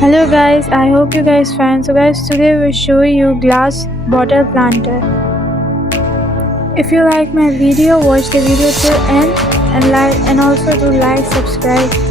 Hello guys, I hope you guys fine. So guys, today we show you glass bottle planter. If you like my video, watch the video till end and also do like, subscribe